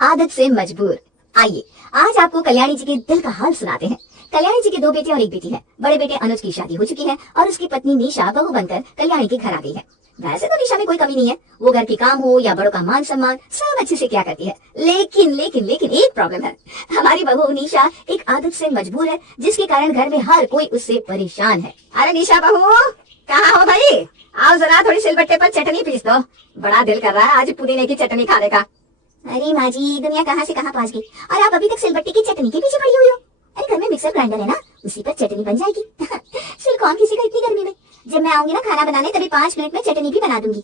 आदत से मजबूर। आइए आज आपको कल्याणी जी के दिल का हाल सुनाते हैं। कल्याणी जी के दो बेटे और एक बेटी है। बड़े बेटे अनुज की शादी हो चुकी है और उसकी पत्नी निशा बहू बनकर कल्याणी के घर आ गई है। वैसे तो निशा में कोई कमी नहीं है, वो घर के काम हो या बड़ों का मान सम्मान सब अच्छे से क्या करती है। लेकिन लेकिन लेकिन एक प्रॉब्लम है। हमारी बहू निशा एक आदत से मजबूर है, जिसके कारण घर में हर कोई उससे परेशान है। अरे निशा बहू, कहाँ हो भाई? आओ जरा थोड़ी सिलबट्टे पर चटनी पीस दो, बड़ा दिल कर रहा है आज पुदीने की चटनी खाने का। अरे माँ जी, दुनिया कहाँ से कहाँ पहुँच गई और आप अभी तक सिलबट्टे की चटनी के पीछे पड़ी हुई हो। अरे घर में मिक्सर ग्राइंडर है ना, उसी पर चटनी बन जाएगी। सिल कौन किसी का इतनी गर्मी में। जब मैं आऊंगी ना खाना बनाने, तभी 5 मिनट में चटनी भी बना दूंगी।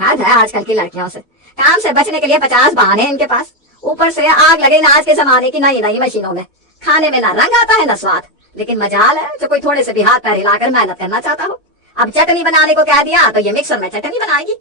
हाँ है आजकल की लड़कियों से, काम से बचने के लिए 50 बहाने हैं इनके पास। ऊपर से आग लगे ना आज के जमाने की नई नई मशीनों में। खाने में ना रंग आता है ना स्वाद, लेकिन मजाल है जो कोई थोड़े से भी हाथ पैर हिलाकर मेहनत करना चाहता हो। अब चटनी बनाने को कह दिया तो ये मिक्सर में चटनी बनाएगी।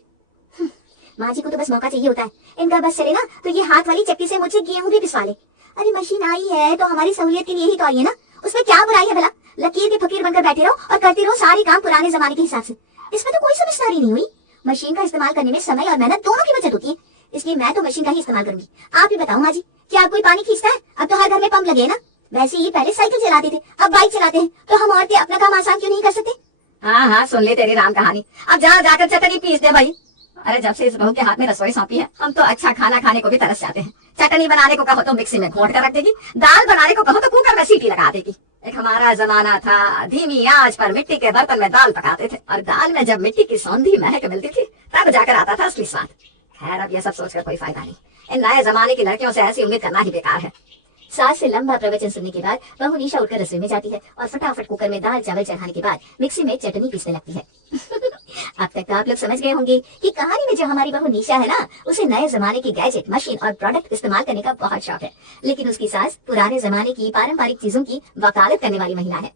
माँ जी को तो बस मौका चाहिए होता है, इनका बस चले ना तो ये हाथ वाली चक्की से मुझे गेहूं भी पिसवा ले। अरे मशीन आई है तो हमारी सहूलियत के लिए ही तो आई है ना, उसमें क्या बुराई है भला। लकीर के फकीर बनकर बैठे रहो और करते रहो सारे काम पुराने जमाने के हिसाब से। इसमें तो कोई समझदारी नहीं हुई। मशीन का इस्तेमाल करने में समय और मेहनत दोनों की बचत होती है, इसलिए मैं तो मशीन का ही इस्तेमाल करूंगी। आप ही बताओ माँ जी, क्या कोई पानी खींचता है? अब तो हर घर में पंप लगे ना। वैसे ही पहले साइकिल चलाते थे, अब बाइक चलाते हैं, तो हम औरतें अपना काम आसान क्यों नहीं कर सकते? हाँ हाँ, सुन ले तेरी राम कहानी। अब जा जाकर चटनी पीस दे भाई। अरे जब से इस बहू के हाथ में रसोई सौंपी है, हम तो अच्छा खाना खाने को भी तरस जाते हैं। चटनी बनाने को कहो तो मिक्सी में घोट कर रख देगी, दाल बनाने को कहो तो कुकर में सीटी लगा देगी। एक हमारा जमाना था, धीमी आंच पर मिट्टी के बर्तन में दाल पकाते थे और दाल में जब मिट्टी की सौंधी महक मिलती थी तब जाकर आता था असली स्वाद। खैर अब ये सब सोचकर कोई फायदा नहीं, इन नए जमाने की लड़कियों से ऐसी उम्मीद करना ही बेकार है। सास से लंबा प्रवचन सुनने के बाद बहू निशा उठकर रसोई में जाती है और फटाफट कुकर में दाल चावल चढ़ाने के बाद मिक्सी में चटनी पीसने लगती है। अब तक तो आप लोग समझ गए होंगे कि कहानी में जो हमारी बहू निशा है ना, उसे नए जमाने की गैजेट, मशीन और प्रोडक्ट इस्तेमाल करने का बहुत शौक है, लेकिन उसकी सास पुराने जमाने की पारंपरिक चीजों की वकालत करने वाली महिला है।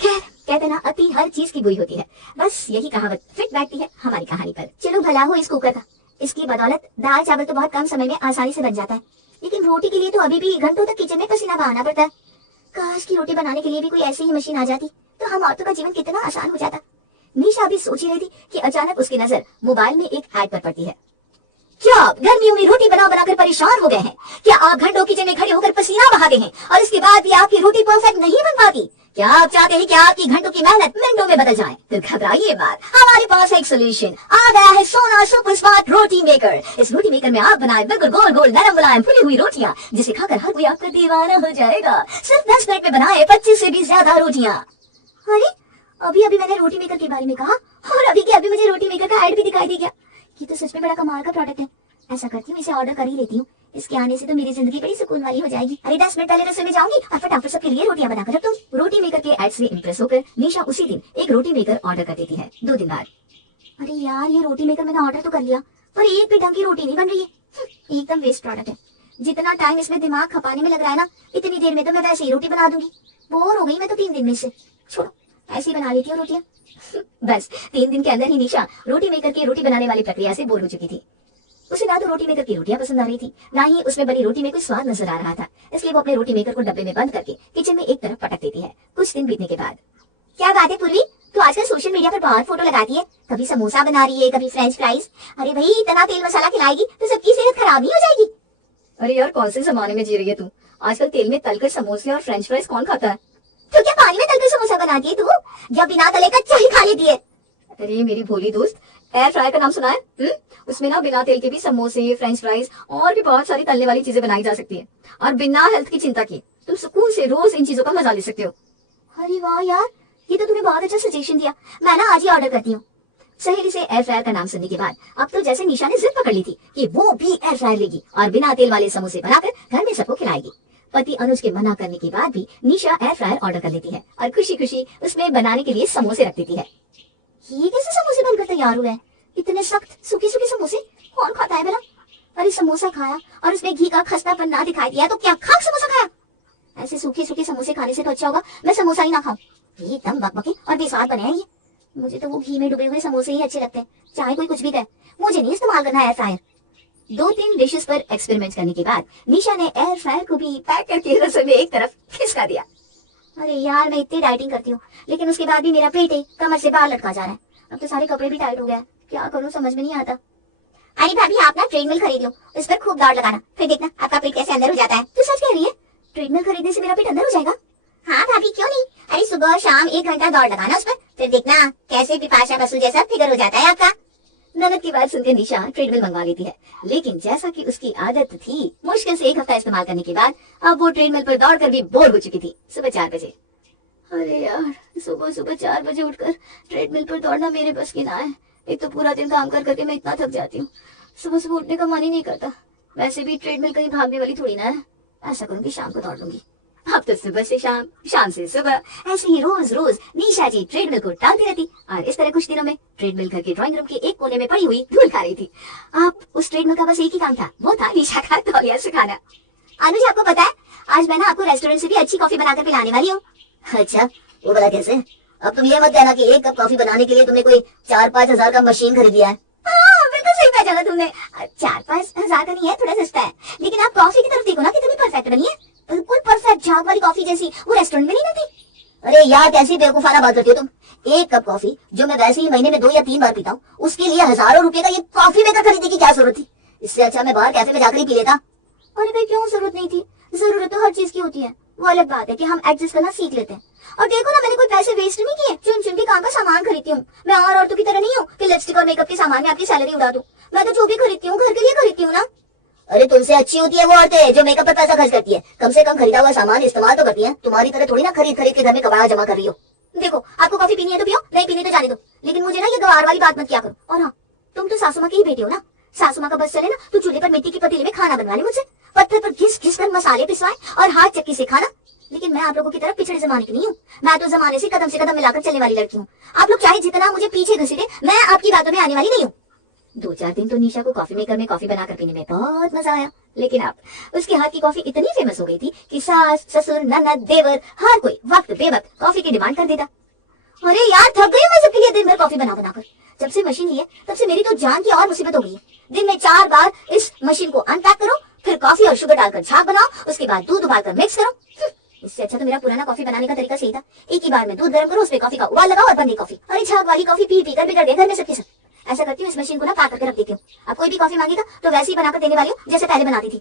खैर कहते ना, अति हर चीज की बुरी होती है। बस यही कहावत फिट बैठती है हमारी कहानी पर। चलो भला हो इस कुकर का, इसकी बदौलत दाल चावल तो बहुत कम समय में आसानी से बन जाता है, लेकिन रोटी के लिए तो अभी भी घंटों तक किचन में पसीना बहाना पड़ता है। काश की रोटी बनाने के लिए भी कोई ऐसी ही मशीन आ जाती तो हम औरतों का जीवन कितना आसान हो जाता। निशा अभी सोच ही रही थी कि अचानक उसकी नजर मोबाइल में एक ऐड पर पड़ती है। क्या आप गर्मियों में रोटी बना बनाकर परेशान हो गए हैं? क्या आप घंटों किचन में खड़े होकर पसीना बहाते हैं और इसके बाद भी आपकी रोटी परफेक्ट नहीं बन पाती? क्या आप चाहते हैं कि आपकी घंटों की मेहनत मिनटों में बदल जाए? तो घबराइए मत, हमारे पास एक सोल्यूशन आ गया है, सोना सुपर स्मार्ट रोटी मेकर। इस रोटी मेकर में आप बनाए बिल्कुल गोल गोल नरम मुलायम फुली हुई रोटियां, जिसे खाकर हर कोई आपका दीवाना हो जाएगा। सिर्फ 10 मिनट में बनाए 25 से भी ज्यादा रोटियां। अरे अभी अभी मैंने रोटी मेकर के बारे में कहा और अभी के अभी मुझे रोटी मेकर का ऐड भी दिखाई दे गया। ये तो सच में बड़ा कमाल का प्रोडक्ट है। ऐसा करती हूँ, इसे ऑर्डर कर ही लेती हूँ। इसके आने से तो मेरी जिंदगी बड़ी सुकून वाली हो जाएगी। अरे 10 मिनट पहले रसोई में जाऊंगी और फटाफट सबके लिए रोटियां बनाकर रख दूं। रोटी मेकर के ऐड से इंप्रेस होकर निशा उसी दिन एक रोटी मेकर ऑर्डर कर देती है। 2 दिन बाद, अरे यार ये रोटी मेकर मैंने ऑर्डर तो कर लिया, पर एक भी ढंग की रोटी नहीं बन रही है। एकदम वेस्ट प्रोडक्ट है। जितना टाइम इसमें दिमाग खपाने में लग रहा है ना, इतनी देर में तो मैं वैसे ही रोटी बना दूंगी। बोर हो गई मैं तो 3 दिन में से। छोड़ो, ऐसे ही बना लेती हूँ रोटियां। बस 3 दिन के अंदर ही निशा रोटी मेकर की रोटी बनाने वाली प्रक्रिया से बोर हो चुकी थी। उसे ना तो रोटी मेकर की रोटियां पसंद आ रही थी, ना ही उसमें बनी रोटी में कोई स्वाद नजर आ रहा था। इसलिए वो अपने रोटी मेकर को डब्बे में बंद करके किचन में एक तरफ पटक देती है। कुछ दिन बीतने के बाद, क्या बात है पूर्वी, तो आजकल सोशल मीडिया पर बहुत फोटो लगाती है, कभी समोसा बना रही है, कभी फ्रेंच फ्राइज। अरे भाई इतना तेल मसाला खिलाएगी तो सबकी सेहत खराब नहीं हो जाएगी? अरे यार कौन से जमाने में जी रही है तू? आजकल तेल में तलकर समोसे और फ्रेंच फ्राइज कौन खाता है? तो क्या पानी में तलकर समोसा बनाती है तू, या बिना तले का चाय खा लेती है? अरे मेरी भोली दोस्त, एयर फ्रायर का नाम सुना है? उसमें ना बिना तेल के भी समोसे, फ्रेंच फ्राइज और भी बहुत सारी तलने वाली चीजें बनाई जा सकती है, और बिना हेल्थ की चिंता की तुम सुकून से रोज इन चीजों का मजा ले सकते हो। अरे वाह यार, ये तो तूने बहुत अच्छा सजेशन दिया। मैं ना आज ही ऑर्डर करती हूँ। सहेली से एयर फ्रायर का नाम सुनने के बाद अब तो जैसे निशा ने जिद पकड़ ली थी कि वो भी एयर फ्रायर लेगी और बिना तेल वाले समोसे बनाकर घर में सबको खिलाएगी। पति अनुज के मना करने के बाद भी निशा एयर फ्रायर ऑर्डर कर लेती है और खुशी खुशी उसमें बनाने के लिए समोसे रख देती है। ये कैसे समोसे बनकर तैयार हुए हैं? इतने सख्त सूखे सूखे समोसे कौन खाता है भला? अरे समोसा खाया और उसमें घी का खस्तापन ना दिखाई दिया तो क्या खाक समोसा खाया? ऐसे सूखे सूखे समोसे खाने से तो अच्छा होगा मैं समोसा ही ना खाऊं। ये दम बकबके और बेस्वाद बने हैं ये। मुझे तो वो घी में डूबे हुए समोसे ही अच्छे लगते हैं, चाहे कोई कुछ भी कहे। मुझे नहीं इस्तेमाल करना एयर फ्रायर। 2-3 डिशेस पर एक्सपेरिमेंट करने के बाद निशा ने एयर फ्रायर को भी पैक करके रसोई में एक तरफ खिसका दिया। अरे यार मैं इतनी डाइटिंग करती हूँ, लेकिन उसके बाद भी मेरा पेट कमर से बाहर लटका जा रहा है। अब तो सारे कपड़े भी टाइट हो गए, क्या करूँ समझ में नहीं आता। अरे भाभी आप ना ट्रेडमिल खरीद लो, उस पर खूब दौड़ लगाना, फिर देखना आपका पेट कैसे अंदर हो जाता है। तू सच कह रही है? ट्रेडमिल खरीदने से मेरा पेट अंदर हो जाएगा? हाँ भाभी क्यों नहीं, अरे सुबह शाम 1 घंटा दौड़ लगाना उस पर, फिर देखना कैसे बिपाशा बसु जैसा फिगर हो जाता है आपका। ननद की बात सुनकर निशा ट्रेडमिल मंगवा लेती है, लेकिन जैसा कि उसकी आदत थी, मुश्किल से 1 हफ्ता इस्तेमाल करने के बाद अब वो ट्रेडमिल पर दौड़कर भी बोर हो चुकी थी। सुबह 4 बजे, अरे यार सुबह सुबह 4 बजे उठकर ट्रेडमिल पर दौड़ना मेरे बस की ना है। एक तो पूरा दिन काम कर करके मैं इतना थक जाती हूँ, सुबह सुबह उठने का मन ही नहीं करता। वैसे भी ट्रेडमिल कहीं भागने वाली थोड़ी ना है। ऐसा करूंगी शाम को दौड़ लूंगी। अब तो सुबह से शाम, शाम से सुबह, ऐसे ही रोज रोज निशा जी ट्रेडमिल को टालती रहती और इस तरह कुछ दिनों में ट्रेडमिल घर के ड्राइंग रूम के एक कोने में पड़ी हुई धूल खा रही थी। अब उस ट्रेडमिल का बस एक ही काम था, वो था निशा का तौलिया सुखाना। अनुज आपको पता है, आज मैं ना आपको रेस्टोरेंट से भी अच्छी कॉफी बनाकर पिलाने वाली हूँ। अच्छा, वो बता कैसे? अब तुम ये मत कहना कि 1 कप कॉफी बनाने के लिए तुमने कोई 4-5 हजार का मशीन खरीद लिया है। बिल्कुल सही पहचाना तुमने। 4-5 हजार का नहीं है, थोड़ा सस्ता है, लेकिन आप कॉफी की तरफ देखो ना, कितनी परफेक्ट बनी है, बिल्कुल परफेक्ट झाग वाली कॉफी जैसी वो रेस्टोरेंट में नहीं मिलती। अरे यार कैसी बेवकूफाना बात करती हो तुम। 1 कप कॉफी जो मैं वैसे ही महीने में 2 या 3 बार पीता हूँ, उसके लिए हजारों रुपए का ये कॉफी मेकर खरीदने की क्या जरूरत थी? इससे अच्छा मैं बाहर कैफे में जाकर ही पी लेता। अरे भाई क्यों जरूरत नहीं थी? जरूरत तो हर चीज की होती है, वो अलग बात है कि हम एडजस्ट करना सीख लेते हैं। और देखो ना, मैंने कोई पैसे वेस्ट नहीं किए, चुन चुन के काम का सामान खरीदती हूँ। मैं और औरतों की तरह नहीं हूँ कि लिपस्टिक और मेकअप के सामान में आपकी सैलरी उड़ा दूं। मैं तो जो भी खरीदती हूँ घर के लिए खरीदती हूँ ना। अरे तुमसे अच्छी होती है वो औरतें जो मेकअप पर पैसा खर्च करती है, कम से कम खरीदा हुआ सामान इस्तेमाल तो करती है। तुम्हारी तरह थोड़ी ना खरीद खरीद के घर में कबाड़ा जमा कर रही हो। देखो आपको कॉफी पीनी है तो पियो, नहीं पीनी तो जाने दो, लेकिन मुझे ना ये गवार वाली बात मत किया करो। और हाँ, तुम तो सासू माँ की ही बेटी हो ना, सासू माँ का बस चले ना तो चूल्हे पर मिट्टी की पतीले में खाना बनवा ले मुझसे, पत्थर पर घिस घिस कर मसाले पिसवाए और हाथ चक्की से खाना। लेकिन मैं आप लोगों की तरफ पिछड़े जमाने की नहीं हूँ, मैं तो जमाने से कदम मिलाकर चलने वाली लड़की हूँ। आप लोग चाहे जितना मुझे पीछे घसीटे, मैं आपकी बातों में आने वाली नहीं हूँ। 2-4 दिन तो निशा को कॉफी मेकर में कॉफी बनाकर पीने में बहुत मजा आया, लेकिन अब उसके हाथ की कॉफी इतनी फेमस हो गई थी कि सास ससुर ननद देवर हर कोई वक्त बेवक्त कॉफी की डिमांड कर देता। अरे यार थक गई मैं सबके लिए दिन भर कॉफी बना बनाकर। जब से मशीन ली है तब से मेरी तो जान की और मुसीबत हो गई है। दिन में 4 बार इस मशीन को अनपैक करो, फिर कॉफी और शुगर डालकर छाप बनाओ, उसके बाद दूध उबालकर मिक्स करो। इससे अच्छा तो मेरा पुराना कॉफी बनाने का तरीका सही था, एक ही बार में दूध गर्म करो, उसमें कॉफी का उबाल लगाओ और बन गई कॉफी। अरे छाप वाली कॉफी पी पी कर बिगड़ गए घर में सबके सब। ऐसा करती हूँ, इस मशीन को ना पैक करके रख देती हूँ। अब कोई भी कॉफी मांगेगा तो वैसे ही बनाकर देने वाली हूँ जैसे पहले बनाती थी।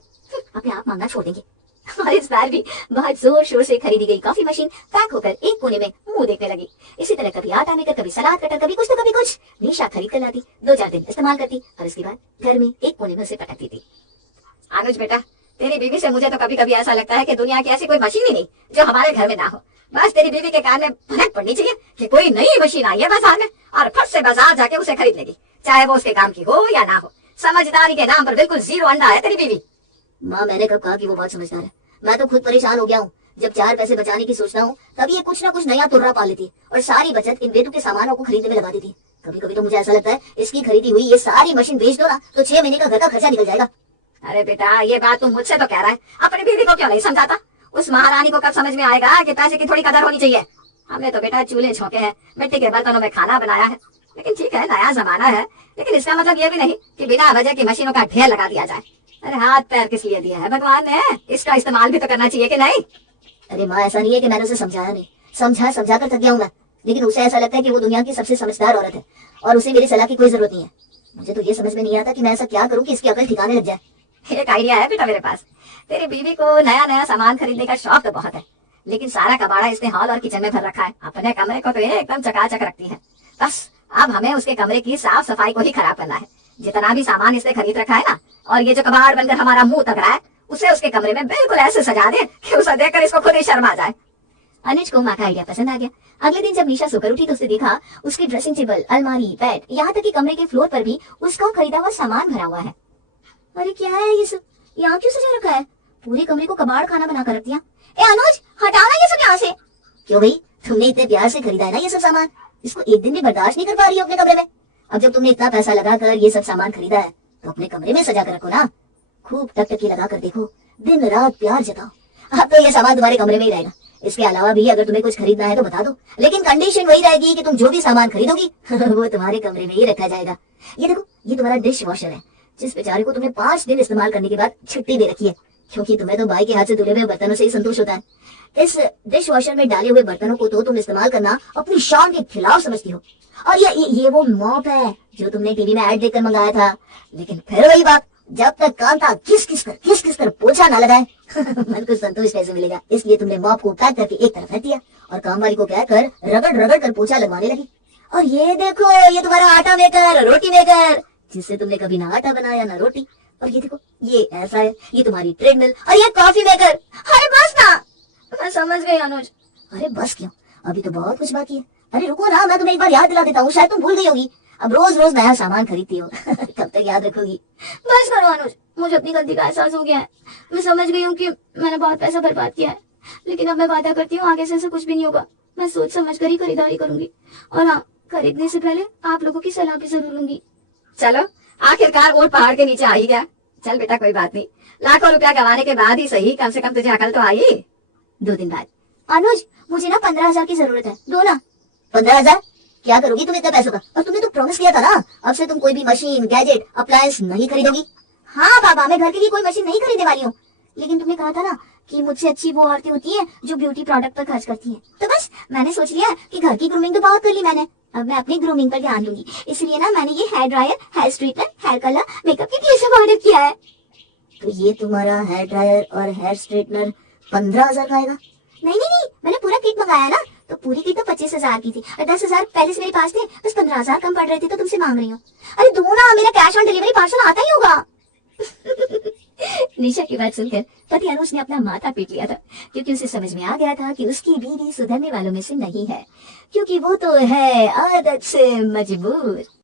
अपने आप मांगना छोड़ देंगे। और इस बार भी बहुत जोर शोर से खरीदी गई कॉफी मशीन पैक होकर एक कोने में मुंह देखने लगी। इसी तरह कभी आटा मेकर, कभी सलाद कटर, कभी कुछ तो कभी कुछ। निशा खरीद कर लाती, 2-4 दिन इस्तेमाल करती और उसके बाद घर में एक कोने में उसे पटकती थी। अनुज बेटा, तेरी बीवी से मुझे तो कभी कभी ऐसा लगता है कि दुनिया की ऐसी कोई मशीन ही नहीं जो हमारे घर में ना हो। बस तेरी बीवी के कान में भनक पड़नी चाहिए कि कोई नई मशीन आई है बाजार में और फट से बाजार जाके उसे खरीद लेगी, चाहे वो उसके काम की हो या ना हो। समझदारी के नाम पर बिल्कुल 0 अंडा है तेरी बीवी। माँ मैंने कब कहा कि वो बहुत समझदार है? मैं तो खुद परेशान हो गया हूँ। जब 4 पैसे बचाने की सोचता हूँ तब ये कुछ ना कुछ नया तुर्रा पा लेती है और सारी बचत इन बेटू के सामानों को खरीदने में लगा देती है। कभी कभी तो मुझे ऐसा लगता है इसकी खरीदी हुई ये सारी मशीन बेच दो ना तो 6 महीने का घर का खर्चा निकल जाएगा। अरे बेटा, ये बात तुम मुझसे तो कह रहा है, अपनी बीवी को क्यों नहीं समझाता? उस महारानी को कब समझ में आएगा कि पैसे की थोड़ी कदर होनी चाहिए। हमने तो बेटा चूल्हे झोंके हैं, मिट्टी के बर्तनों में खाना बनाया है, लेकिन ठीक है नया जमाना है, लेकिन इसका मतलब ये भी नहीं कि बिना वजह की मशीनों का ढेर लगा दिया जाए। अरे हाथ पैर किस लिए दिया है भगवान ने, इसका इस्तेमाल भी तो करना चाहिए कि नहीं? अरे माँ ऐसा नहीं है कि मैंने उसे समझाया नहीं, समझा कर थक गया हूँ मैं, लेकिन उसे ऐसा लगता है कि वो दुनिया की सबसे समझदार औरत है और उसे मेरी सलाह की कोई जरूरत नहीं है। मुझे तो ये समझ में नहीं आता कि मैं ऐसा क्या करूँ कि इसकी अकल ठिकाने लग जाए। एक आइडिया है बेटा मेरे पास। तेरी बीवी को नया नया सामान खरीदने का शौक तो बहुत है, लेकिन सारा कबाड़ा इसने हॉल और किचन में भर रखा है। अपने कमरे को तो एकदम चकाचक रखती है। बस अब हमें उसके कमरे की साफ सफाई को ही खराब करना है। जितना भी सामान इसने खरीद रखा है ना, और ये जो कबाड़ बनकर हमारा मुंह तक रहा है, उसे उसके कमरे में बिल्कुल ऐसे सजा दे कि उसे देखकर इसको खुद ही शर्म आ जाए। अनुज को माँ का आइडिया पसंद आ गया। अगले दिन जब निशा सोकर उठी तो उसने देखा उसकी ड्रेसिंग टेबल, अलमारी, बेड, यहाँ तक कि कमरे के फ्लोर पर भी उसका खरीदा हुआ सामान भरा हुआ है। अरे क्या है ये सब, यहाँ क्यों सजा रखा है? पूरे कमरे को कबाड़ खाना बनाकर रख दिया। ए अनुज, हटाओ ना ये सब यहाँ से। क्यों भाई, तुमने इतने प्यार से खरीदा है ना ये सब सामान, इसको एक दिन भी बर्दाश्त नहीं कर पा रही हो अपने कमरे में? अब जब तुमने इतना पैसा लगाकर ये सब सामान खरीदा है तो अपने कमरे में सजा कर रखो ना। खूब टकटकी लगा कर देखो, दिन रात प्यार जताओ। अब तो ये सामान तुम्हारे कमरे में ही रहेगा। इसके अलावा भी अगर तुम्हें कुछ खरीदना है तो बता दो, लेकिन कंडीशन वही रहेगी कि तुम जो भी सामान खरीदोगी वो तुम्हारे कमरे में ही रखा जाएगा। ये देखो, ये तुम्हारा डिश वॉशर है जिस बेचारे को तुमने 5 दिन इस्तेमाल करने के बाद छुट्टी दे रखी है। क्योंकि तुम्हें तो भाई के हाथ से धुले हुए बर्तनों से ही संतोष होता है। इस डिश वॉशर में डाले हुए बर्तनों को तो तुम इस्तेमाल करना अपनी शान के खिलाफ समझती हो। और ये वो मॉप है जो तुमने टीवी में ऐड देखकर मंगाया था। लेकिन फिर वही बात, जब तक कांता किस किस कर पोछा ना लगाए मन को संतोष कैसे मिलेगा। इसलिए तुमने मॉप को पैक करके एक तरफ रख दिया और काम वाली को कहकर रगड़ कर पोछा लगवाने लगी। और ये देखो, ये तुम्हारा आटा मेकर, रोटी मेकर, जिससे तुमने कभी ना आटा बनाया ना रोटी। और ये देखो, ये ऐसा है, ये तुम्हारी ट्रेडमिल, और ये कॉफी मेकर। अरे बस ना, मैं समझ गई अनुज। अरे बस क्यों, अभी तो बहुत कुछ बाकी है। अरे रुको ना, मैं तुम्हें एक बार याद दिला देता हूँ, शायद तुम भूल गई होगी। अब रोज रोज नया सामान खरीदती हो कब तक याद रखोगी। बस करो अनुज, मुझे अपनी गलती का एहसास हो गया है। मैं समझ गई हूँ कि मैंने बहुत पैसा बर्बाद किया है, लेकिन अब मैं वादा करती हूँ आगे से ऐसा कुछ भी नहीं होगा। मैं सोच समझ कर ही खरीदारी करूंगी, और हाँ, खरीदने से पहले आप लोगों की सलाह भी जरूर लूंगी। चलो, आखिरकार ऊंट पहाड़ के नीचे आ ही गया। चल बेटा, कोई बात नहीं, लाखों रुपया गंवाने के बाद ही सही, कम से कम तुझे अकल तो आई। 2 दिन बाद, अनुज, मुझे ना 15,000 की जरूरत है, दो ना। 15,000? क्या करोगी तुम इतने पैसों का? और तुमने तो प्रॉमिस किया था ना, अब से तुम कोई भी मशीन, गैजेट, अप्लायंस नहीं खरीदोगी। हाँ बाबा, मैं घर के लिए कोई मशीन नहीं खरीदने वाली हूँ, लेकिन तुमने कहा था ना कि मुझसे अच्छी वो औरतें होती हैं जो ब्यूटी प्रोडक्ट पर खर्च करती हैं। तो बस मैंने सोच लिया कि घर की ग्रूमिंग तो बहुत कर ली मैंने, अब मैं अपनी ग्रूमिंग पर ध्यान दूंगी। इसलिए ना मैंने ये hair dryer, hair straightener, hair colour, makeup kit ये सब ऑर्डर किया है। तो ये तुम्हारा हेयर ड्रायर और हेयर स्ट्रेटनर 15,000 का आएगा? नहीं, मैंने पूरा किट मंगाया ना, तो पूरी किट तो 25,000 की थी और 10,000 पहले से मेरे पास थे, बस 15,000 कम पड़ रहे थे तो तुमसे मांग रही हूँ। अरे दो ना, मेरा कैश ऑन डिलीवरी पार्सल आता ही होगा। निशा की बात सुनकर पति अनुज ने अपना माथा पीट लिया था, क्योंकि उसे समझ में आ गया था कि उसकी बीवी सुधरने वालों में से नहीं है, क्योंकि वो तो है आदत से मजबूर।